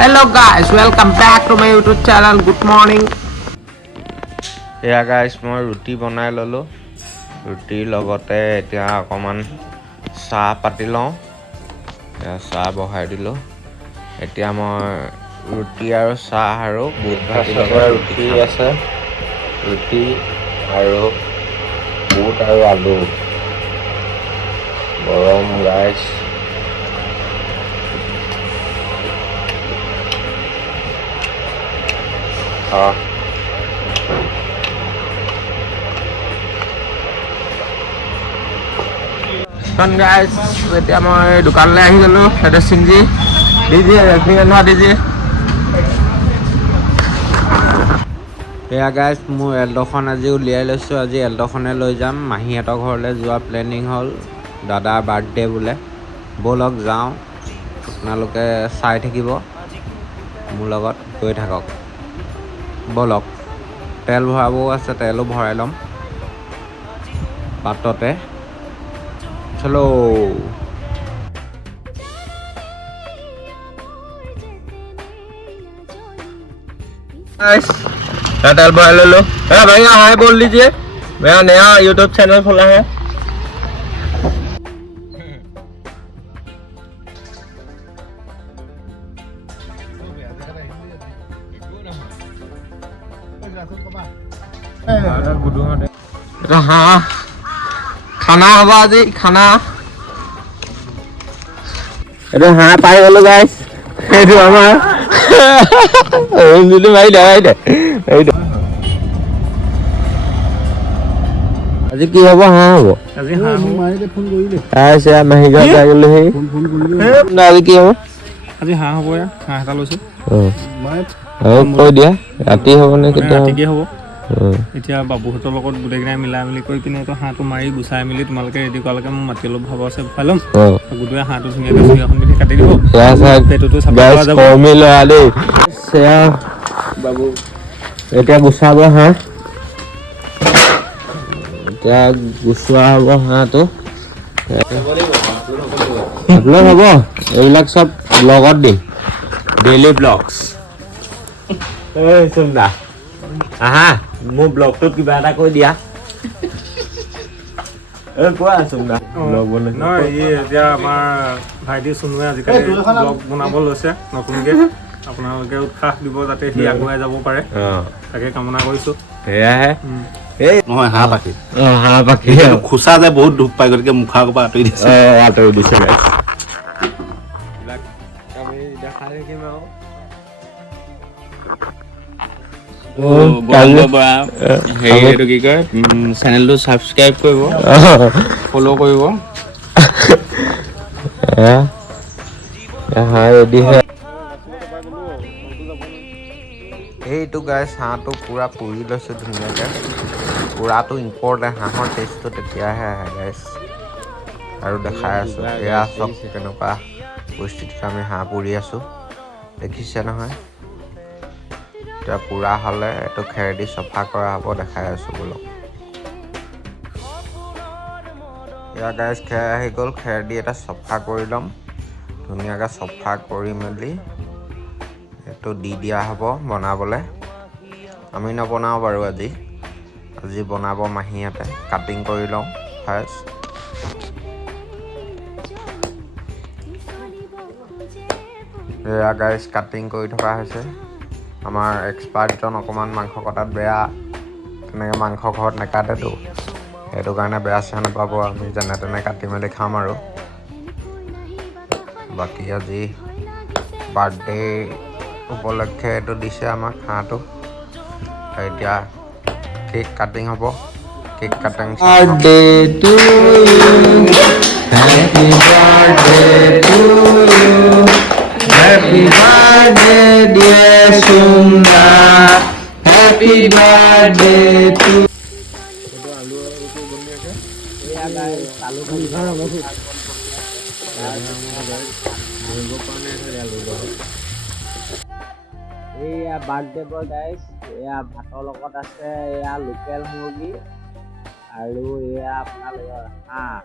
Hello guys, welcome back to my YouTube channel. Good morning. Yeah guys, মই ৰুটি বনাই ললো। ৰুটিৰ লগতে এতিয়া অকমান চাহ পাতি লওঁ। চাহ বহাই দিলো। এতিয়া মই ৰুটি আৰু চাহ আৰু বুট ভাজি লগত ৰুটি আছে। ৰুটি আৰু বুট আৰু আলু। গৰম গাইছ। Guys, এতিয়া মই দোকানলৈ আহি গলো। এটা সিংজি দিজিয়ে ৰজনীগন্ধা দিজিয়ে। এয়া গাইছ মোৰ এল্ডখন আজি উলিয়াই লৈছোঁ। আজি এল্ডখনে লৈ যাম। মাহীহঁতৰ ঘৰলৈ যোৱা প্লেনিং হ'ল। দাদাৰ বাৰ্থডে বোলে। ব'লক যাওঁ। আপোনালোকে চাই থাকিব। মোৰ লগত গৈ থাকক। ব'লক। তেল ভৰাবও আছে, তেলো ভৰাই ল'ম বাটতে। চলো। तेल भर ले लो। भैया हाय बोल लीजिए। मेरा नया YouTube चैनल खोला है। हाँ खाना हवा जी खाना। अरे हाँ पाई गलो गाइस। এইটো আমাৰ অঞ্জলি মাৰি দে আজি কি হ'ব? হাঁহ হ'ব আজি। আজি কি হ'ব? আজি হাঁহ হ'ব। হাঁহ এটা লৈছো। কৈ দিয়া ৰাতি হ'ব নে কেতিয়া ৰাতিকে হ'ব। এতিয়া বাবুহঁতৰ লগত গোটেইকেইটাই মিলাই মিলি কৰি পিনে তো হাঁহটো মাৰি গুচাই মেলি তোমালোকে ৰেডি কৰালৈকে মোৰ মাটি অলপ ভাব আছে খুৱাই ল'ম। গোটেই হাঁহটো ধুনীয়াকৈ চুৰিয়াখন পিঠি কাটি দিব। পেটুটো চাফা কৰা যাব। বাবু এতিয়া গুচাব হাঁহ। এতিয়া গুচোৱা হ'ব হাঁহটো। আপলোড হ'ব। এইবিলাক চব ব্লগত দিম। Daily blogs. এই চুমদা আহা মোৰ ব্লগটোত কিবা এটা কৈ দিয়া। কোৱা চুমদা। নহয় এতিয়া আমাৰ ভাইটি চুনুৱে আজিকালি ব্লগ বনাব লৈছে নতুনকৈ। আপোনালোকে উৎসাহ দিব যাতে সি আগুৱাই যাব পাৰে, তাকে কামনা কৰিছোঁ। সেয়াহে নহয় হাঁহ পাখি। হাঁহ পাখি খোচা যে বহুত দুখ পায়, গতিকে মুখাৰ পৰা আঁতৰি দিছে। আঁতৰি দিছে আমি দেখা দেখিম আৰু এইটো কি কয় চেনেলটো ছাবস্ক্ৰাইব কৰিব, ফ'ল' কৰিব। এইটো গাইছ হাঁহটো পূৰা পুৰি লৈছোঁ ধুনীয়াকৈ। পুৰাটো ইম্পৰ্টেণ্ট। হাঁহৰ টেষ্টটো তেতিয়াহে আহে গাইছ। আৰু দেখাই আছোঁ এয়া চব কেনেকুৱা পৰিস্থিতিত আমি হাঁহ পুৰি আছোঁ দেখিছে নহয়। এতিয়া পুৰা হ'লে এইটো খেৰ দি চফা কৰা হ'ব, দেখাই আছোঁ বোলক। এয়া গাইছ খেৰ আহি গ'ল। খেৰ দি এটা চফা কৰি ল'ম ধুনীয়াকৈ। চফা কৰি মেলি এইটো দি দিয়া হ'ব বনাবলৈ। আমি নবনাওঁ বাৰু আজি বনাব মাহীহঁতে। কাটিং কৰি লওঁ ফাৰ্ষ্ট। এয়া গাইছ কাটিং কৰি থকা হৈছে। আমাৰ এক্সপাৰ্টজন অকণমান মাংস কটাত বেয়া। তেনেকৈ মাংস ঘৰত নেকাটেতো, সেইটো কাৰণে বেয়া চেয়া নাপাব। আমি যেনে তেনে কাটি মেলি খাম আৰু। বাকী আজি বাৰ্থডে উপলক্ষে এইটো দিছে আমাক হাঁহটো। এতিয়া কেক কাটিং হ'ব। Cake cutting birthday to you, happy birthday to you, happy birthday dear Sunda, happy birthday to. এয়া বাৰ্থডে বয় গাইছ। এয়া ভাতৰ লগত আছে এয়া লোকেল মুৰ্গী আৰু এয়া আপোনালোকৰ হাঁহ।